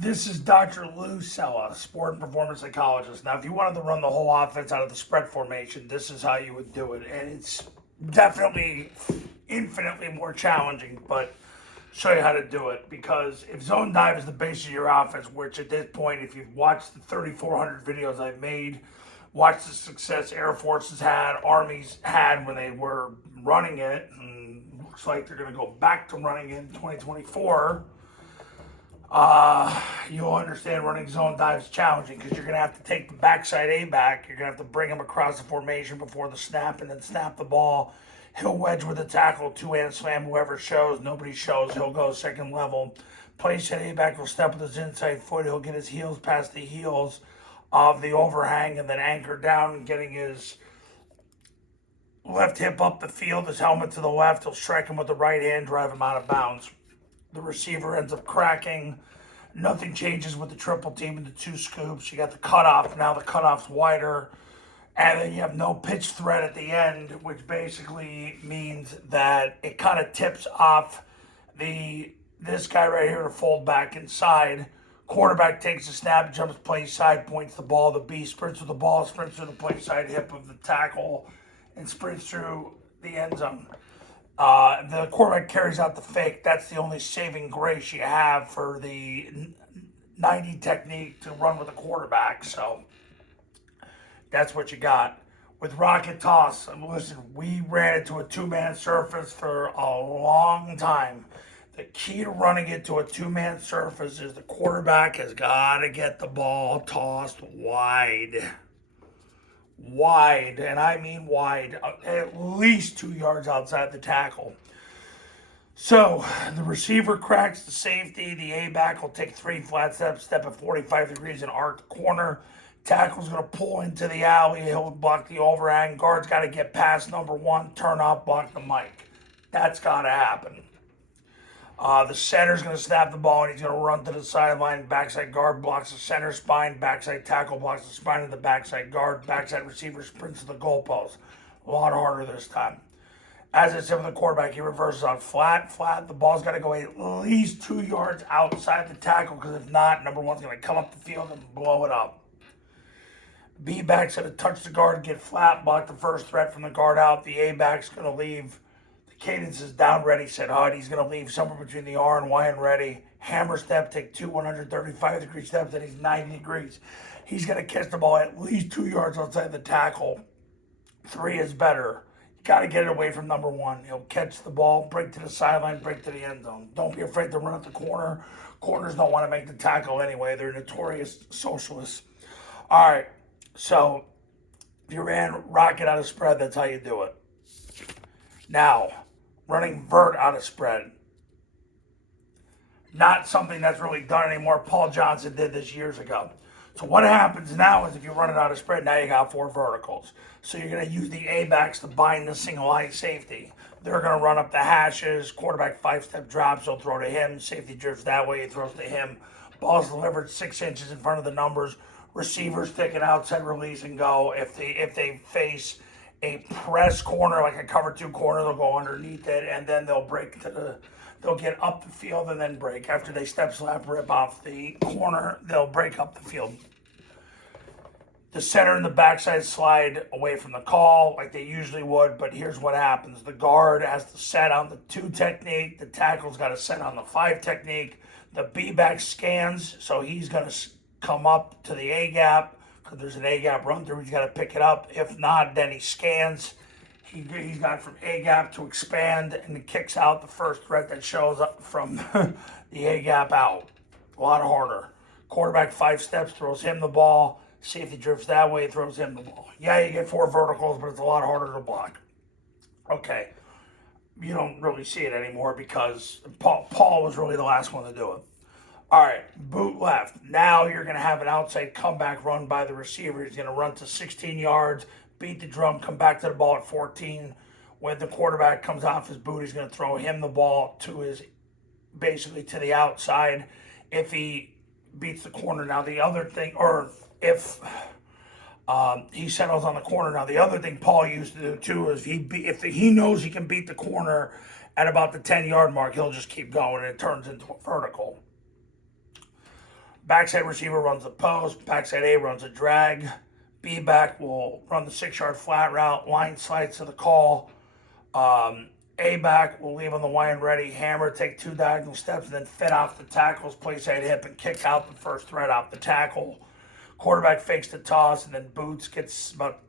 This is Dr. Lou Cella, sport and performance psychologist. Now, if you wanted to run the whole offense out of the spread formation, this is how you would do it. And it's definitely infinitely more challenging, but show you how to do it. Because if zone dive is the base of your offense, which at this point, if you've watched the 3,400 videos I've made, watched the success Air Forces had, Armies had when they were running it, and looks like they're going to go back to running it in 2024. You'll understand running zone dive is challenging because you're going to have to take the backside A back. You're going to have to bring him across the formation before the snap and then snap the ball. He'll wedge with the tackle, two-hand slam, whoever shows. Nobody shows. He'll go second level. Place that A back will step with his inside foot. He'll get his heels past the heels of the overhang and then anchor down, getting his left hip up the field, his helmet to the left. He'll strike him with the right hand, drive him out of bounds. The receiver ends up cracking. Nothing changes with the triple team and the two scoops. You got the cutoff. Now the cutoff's wider. And then you have no pitch threat at the end, which basically means that it kind of tips off this guy right here to fold back inside. Quarterback takes a snap, jumps play side, points the ball. The B sprints with the ball, sprints through the play side hip of the tackle, and sprints through the end zone. The quarterback carries out the fake. That's the only saving grace you have for the 90 technique to run with a quarterback. So that's what you got. With rocket toss, and listen, we ran it to a two-man surface for a long time. The key to running it to a two-man surface is the quarterback has got to get the ball tossed wide. Wide, and I mean wide, at least 2 yards outside the tackle. So the receiver cracks the safety. The A-back will take 3 flat steps, step at 45 degrees and arc the corner. Tackle's going to pull into the alley. He'll block the overhang. Guard's got to get past number 1, turn off, block the mic. That's got to happen. The center's going to snap the ball and he's going to run to the sideline. Backside guard blocks the center spine. Backside tackle blocks the spine of the backside guard. Backside receiver sprints to the goalpost. A lot harder this time. As I said with the quarterback, he reverses on flat. The ball's got to go at least 2 yards outside the tackle because if not, number 1's going to come up the field and blow it up. B-back's going to touch the guard, get flat, block the first threat from the guard out. The A-back's going to leave. Cadence is down, ready, set, hard. He's going to leave somewhere between the R and Y and ready. Hammer step, take 2 135-degree steps, then he's 90 degrees. He's going to catch the ball at least 2 yards outside the tackle. 3 is better. You got to get it away from number 1. He'll catch the ball, break to the sideline, break to the end zone. Don't be afraid to run at the corner. Corners don't want to make the tackle anyway. They're notorious socialists. All right, so if you ran rocket out of spread, that's how you do it. Now, running vert out of spread. Not something that's really done anymore. Paul Johnson did this years ago. So what happens now is if you run it out of spread, now you got 4 verticals. So you're going to use the A-backs to bind the single eye safety. They're going to run up the hashes. Quarterback 5-step drops. He'll throw to him. Safety drifts that way. He throws to him. Ball's delivered 6 inches in front of the numbers. Receivers take an outside release and go. If they face a press corner, like a cover 2 corner, they'll go underneath it, and then they'll they'll get up the field and then break. After they step slap, rip off the corner, they'll break up the field. The center and the backside slide away from the call like they usually would, but here's what happens. The guard has to set on the 2 technique. The tackle's got to set on the 5 technique. The B-back scans, so he's going to come up to the A-gap. There's an A-gap run through, he's got to pick it up. If not, then he scans. He's got from A-gap to expand and he kicks out the first threat that shows up from the A-gap out. A lot harder. Quarterback 5 steps, throws him the ball. Safety drifts that way, throws him the ball. Yeah, you get 4 verticals, but it's a lot harder to block. Okay. You don't really see it anymore because Paul was really the last one to do it. All right, boot left. Now you're going to have an outside comeback run by the receiver. He's going to run to 16 yards, beat the drum, come back to the ball at 14. When the quarterback comes off his boot, he's going to throw him the ball basically to the outside. If he beats the corner, now the other thing, or if he settles on the corner. Now the other thing Paul used to do too is if he knows he can beat the corner at about the 10-yard mark, he'll just keep going and it turns into a vertical. Backside receiver runs the post. Backside A runs a drag. B back will run the 6-yard flat route. Line slides to the call. A back will leave on the line ready. Hammer, take 2 diagonal steps, and then fit off the tackles. Place side hip and kick out the first thread off the tackle. Quarterback fakes the toss, and then boots gets about,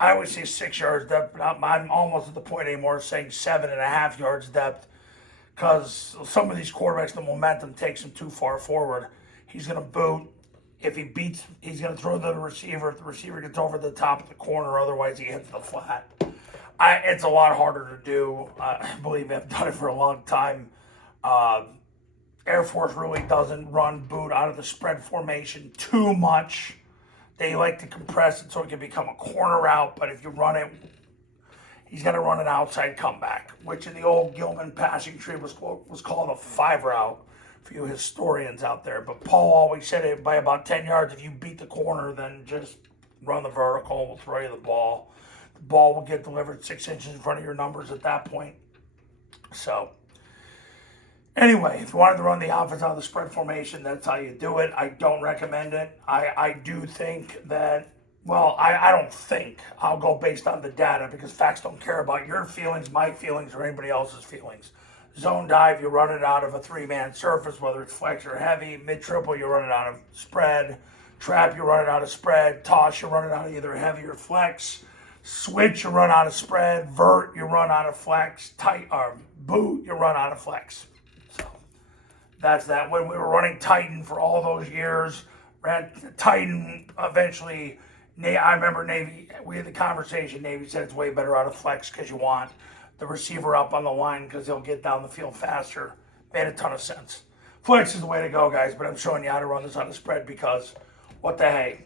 I always say 6 yards depth, but I'm almost at the point anymore saying 7.5 yards depth, because some of these quarterbacks, the momentum takes them too far forward. He's going to boot. If he beats, he's going to throw the receiver. If the receiver gets over the top of the corner, otherwise he hits the flat. It's a lot harder to do. Believe me, I've done it for a long time. Air Force really doesn't run boot out of the spread formation too much. They like to compress it so it can become a corner route, but if you run it, he's got to run an outside comeback, which in the old Gilman passing tree was called a 5 route for you historians out there. But Paul always said it by about 10 yards. If you beat the corner, then just run the vertical. We'll throw you the ball. The ball will get delivered 6 inches in front of your numbers at that point. So, anyway, if you wanted to run the offense out of the spread formation, that's how you do it. I don't recommend it. I do think that, well, I don't think. I'll go based on the data because facts don't care about your feelings, my feelings, or anybody else's feelings. Zone dive, you run it out of a 3-man surface, whether it's flex or heavy. Mid-triple, you run it out of spread. Trap, you run it out of spread. Toss, you run it out of either heavy or flex. Switch, you run out of spread. Vert, you run out of flex. Tight, or boot, you run out of flex. So that's that. When we were running Titan for all those years, ran Titan eventually. I remember Navy, we had the conversation. Navy said it's way better out of flex because you want the receiver up on the line because he'll get down the field faster. Made a ton of sense. Flex is the way to go, guys, but I'm showing you how to run this on the spread because what the hey.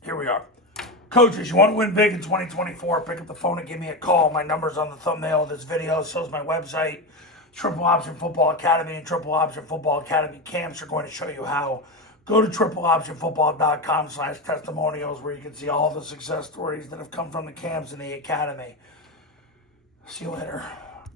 Here we are. Coaches, you want to win big in 2024, pick up the phone and give me a call. My number's on the thumbnail of this video. So is my website. Triple Option Football Academy and Triple Option Football Academy camps are going to show you how. Go to tripleoptionfootball.com/testimonials where you can see all the success stories that have come from the camps and the academy. See you later.